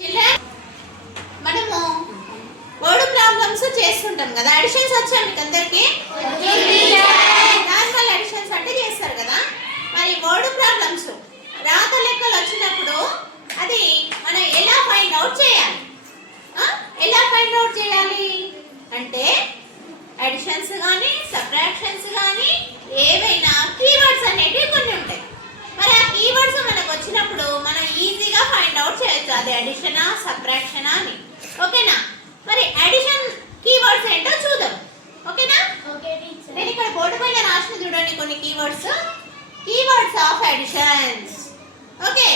Children మనము word problems చేస్తుంటాం కదా. అడిషన్స్ వచ్చా మీకు అందరికి? నార్మల్ అడిషన్స్ అంటే చేస్తారు కదా. మరి వర్డ్ ప్రాబ్లమ్స్ రాత లెక్కలు వచ్చినప్పుడు అది మనం ఎలా ఫైండ్ అవుట్ చేయాలి? ఎలా ఫైండ్ అవుట్ చేయాలి అంటే అడిషన్స్ కానీ సబ్ట్రాక్షన్స్ కానీ ఏవైనా కీవర్డ్స్ అనేటివి కొన్ని ఉంటాయి. మరి ఆ కీవర్డ్స్ మనకు వచ్చినప్పుడు మనం ఈజీగా ఫైండ్ అవుట్ చేయొచ్చు అది అడిషనా సబ్ట్రాక్షనా అని. ఓకేనా? మరి అడిషన్ కీవర్డ్స్ ఏంటో చూద్దాం. ఓకేనా? నేను ఇక్కడ బోర్డు పైన రాసిన చూడండి కొన్ని keywords. Keywords of additions. Okay,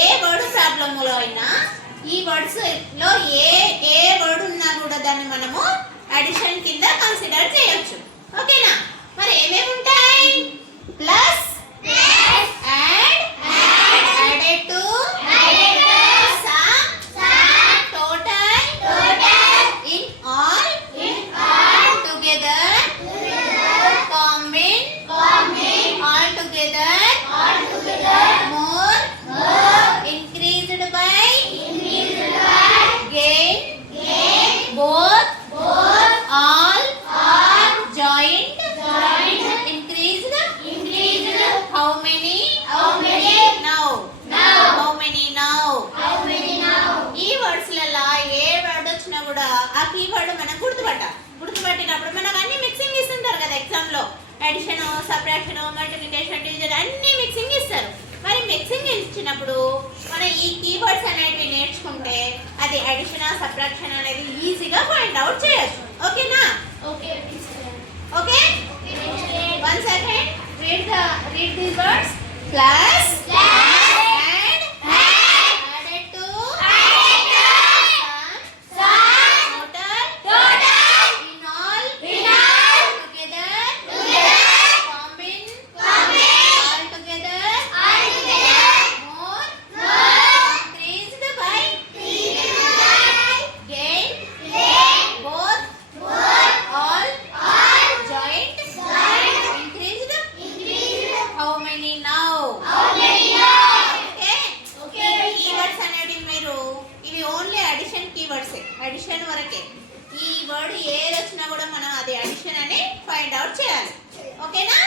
ఏ వర్డ్ ప్రాబ్లమ్ లో అయినా ఈ వర్డ్స్ లో ఏ వర్డ్ ఉన్నా కూడా దాన్ని మనము అడిషన్ కింద కన్సిడర్ చేయొచ్చు. ఓకేనా? మరి ఏమేమి ఉంటాయి? Plus, add, added to, some, total, in all, together, combine, all together, more, increased by, gain, both, all, joined, increased, how many, now, how many now. ఈ వర్డ్స్ లలో ఏ వర్డ్ వచ్చినా కూడా ఆ కీవర్డ్ మనం గుర్తుపట్టినప్పుడు మనకు అన్ని మిక్సింగ్ ఇస్తుంటారు కదా ఎగ్జామ్ లో. అడిషన్, సబ్ట్రాక్షన్, మల్టిప్లికేషన్, డివిజన్ అన్ని మిక్సింగ్ ఇస్తారు. మరి మిక్సింగ్ ఇచ్చినప్పుడు మనం ఈ కీవర్డ్స్ అనేవి నేర్చుకుంటే అది అడిషన్ సబ్ట్రాక్షన్ అనేది ఈజీగా ఫైండ్ అవుట్ చేయొచ్చు. ఓకేనా? Okay, one second, read these words. Plus, add, added to, some, total, in all, together, combine, all together, more, increased by, gain, both, all, joined, increased, how many now. Okay, keywords అనేవి మీరు ఇవి only addition keywords, addition వరకే. ఈ word ఏది వచ్చినా కూడా మనం అది అడిషన్ అని ఫైండ్ అవుట్ చేయాలి. ఓకేనా?